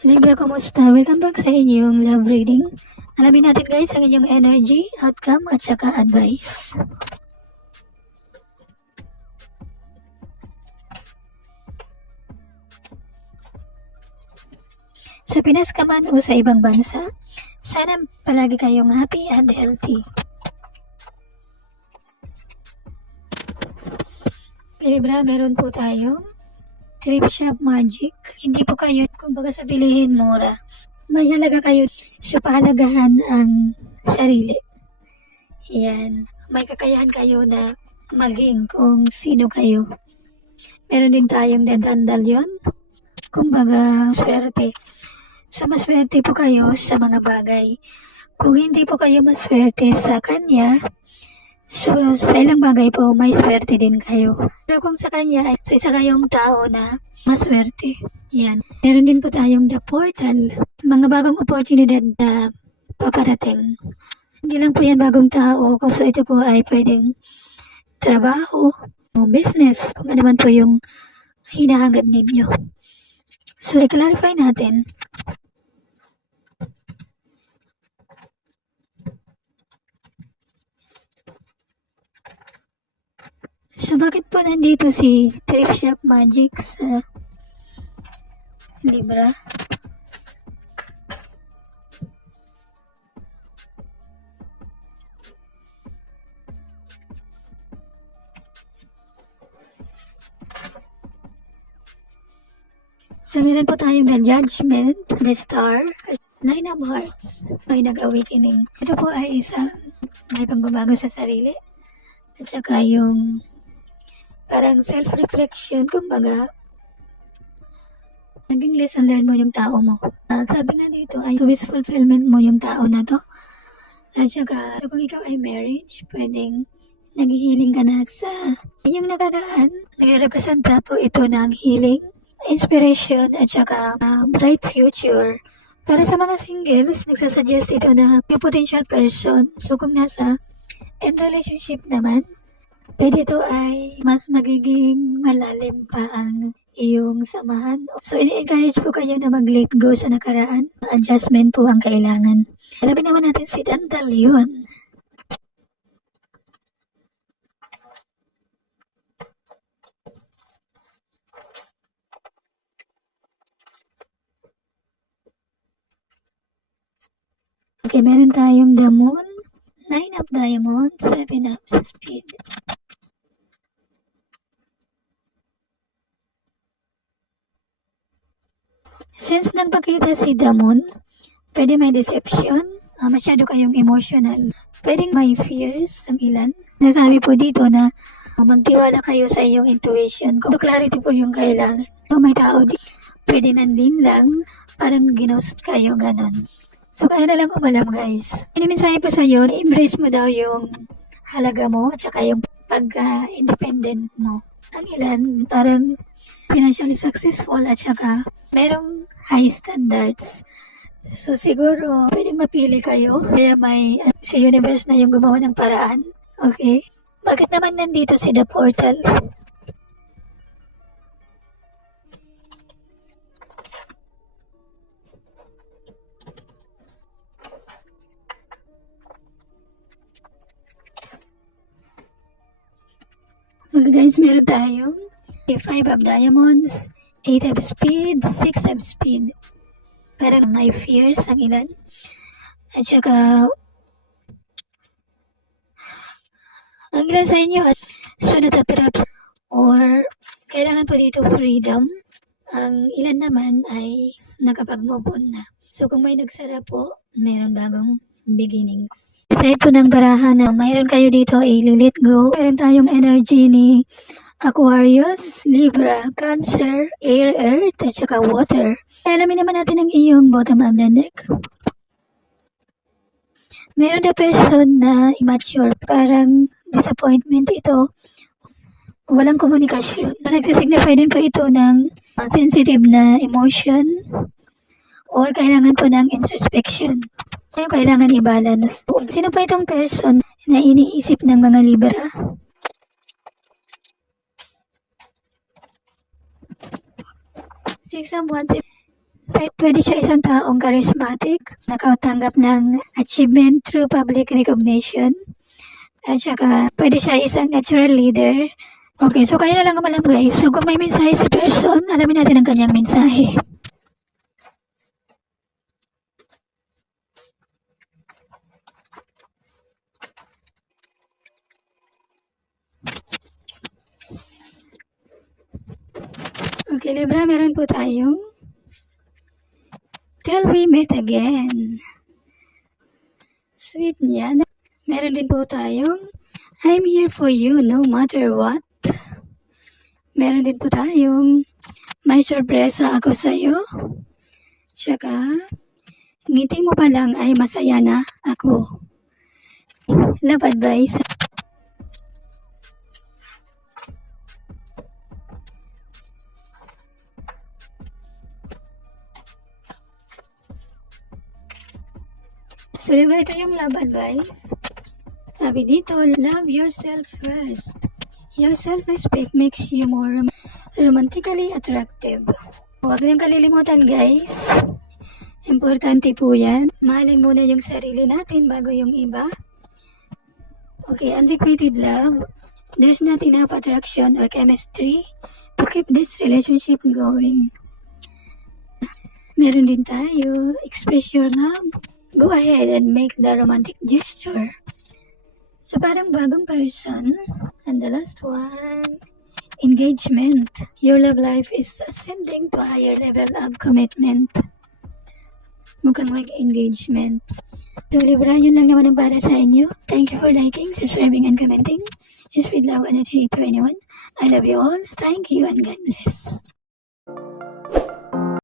Libra, kumusta? Welcome back sa inyong love reading. Alamin natin guys ang inyong energy, outcome at saka advice. Sa Pinas ka man o sa ibang bansa, sana palagi kayong happy and healthy. Libra, meron po tayong Thrift Shop Magic. Hindi po kayo, kumbaga sa bilihin mura. May halaga kayo, so pahalagahan ang sarili. Yan. May kakayahan kayo na maging kung sino kayo. Meron din tayong dandandalyon. Kumbaga, swerte. So, maswerte po kayo sa mga bagay. Kung hindi po kayo maswerte sa kanya, so sa ilang bagay po, may swerte din kayo. Pero kung sa kanya, so isa kayong tao na maswerte. Yan. Meron din po tayong The Portal. Mga bagong oportunidad na paparating. Hindi lang po yan bagong tao. Kung so ito po ay pwedeng trabaho o business. Kung ano man po yung hinahangad ninyo. So, i-clarify natin. So, bakit po nandito si Thrift Shop Magic sa Libra? So, meron po tayong The Judgment, The Star, Nine of Hearts, may nag-awakening. Ito po ay isang may pagbabago sa sarili. At saka yung parang self-reflection, kumbaga, naging lesson learn mo yung tao mo. Sabi nga dito ay wish fulfillment mo yung tao na to. At saka, kung ikaw ay marriage, pwedeng nag-healing ka na sa inyong nakaraan. Nagre-representa po ito ng healing, inspiration, at saka bright future. Para sa mga singles, nagsasuggest ito na may potential person. So kung nasa in relationship naman, pwede ito ay mas magiging malalim pa ang iyong samahan. So, i-encourage po kayo na mag-let go sa nakaraan. Adjustment po ang kailangan. Alamin naman natin si Dandalion. Okay, meron tayong The Moon, 9 of Diamonds, 7 of Speed. Since nagpakita si The Moon, pwede may deception, masyado kayong emotional. Pwedeng may fears ang ilan. Nasabi po dito na magtiwala kayo sa iyong intuition. Kung clarity po yung kailangan. Kung may tao di, pwede nandin lang, parang ginost kayo ganon. So kaya na lang umalam guys. Inimensahe po sa iyo, embrace mo daw yung halaga mo at saka yung pagka-independent mo. Ang ilan, parang financially successful at saka merong high standards. So siguro pwedeng mapili kayo. Kaya may si universe na yung gumawa ng paraan. Okay? Bakit naman nandito si The Portal? Okay guys, meron tayong 5 of Diamonds, 8 of Speed, 6 of Speed. Parang may fears ang ilan. At saka, ang ilan sa inyo at so natatraps or kailangan po dito freedom. Ang ilan naman ay nakapag-move on na. So kung may nagsara po, meron bagong beginnings. Aside po ng barahan na mayroon kayo dito i-let go. Meron tayong energy ni Aquarius, Libra, Cancer, Air, Earth, at saka Water. Alamin naman natin ang iyong bottom of the deck. Meron na person na immature, parang disappointment ito. Walang komunikasyon. Nagsisignify din po ito ng sensitive na emotion or kailangan po ng introspection. Kaya kailangan i-balance. Sino pa itong person na iniisip ng mga Libra? Six of Wands, So, pwede siya isang taong charismatic, nakatanggap ng achievement through public recognition. At saka, pwede siya isang natural leader. Okay, so kayo na lang alam guys. So, kung may mensahe si person, alamin natin ang kanyang mensahe. Okay, Libra, meron po tayong till we meet again. Sweet niya. Meron din po tayong I'm here for you no matter what. Meron din po tayong may sorpresa ako sa'yo. Tsaka, ngiti mo pa lang ay masaya na ako. Love advice. So, diba ito yung love advice? Sabi dito, love yourself first. Your self-respect makes you more romantically attractive. Huwag niyong kalilimutan guys. Importante po yan. Mahalin muna yung sarili natin bago yung iba. Okay, unrequited love. There's not enough attraction or chemistry to keep this relationship going. Meron din tayo, express your love. Go ahead and make the romantic gesture. So parang bagong person. And the last one, engagement. Your love life is ascending to a higher level of commitment. Mukhang mag-engagement. So Libra, yun lang naman ang para sa inyo. Thank you for liking, subscribing, and commenting. Spread love and hate to anyone. I love you all. Thank you and God bless.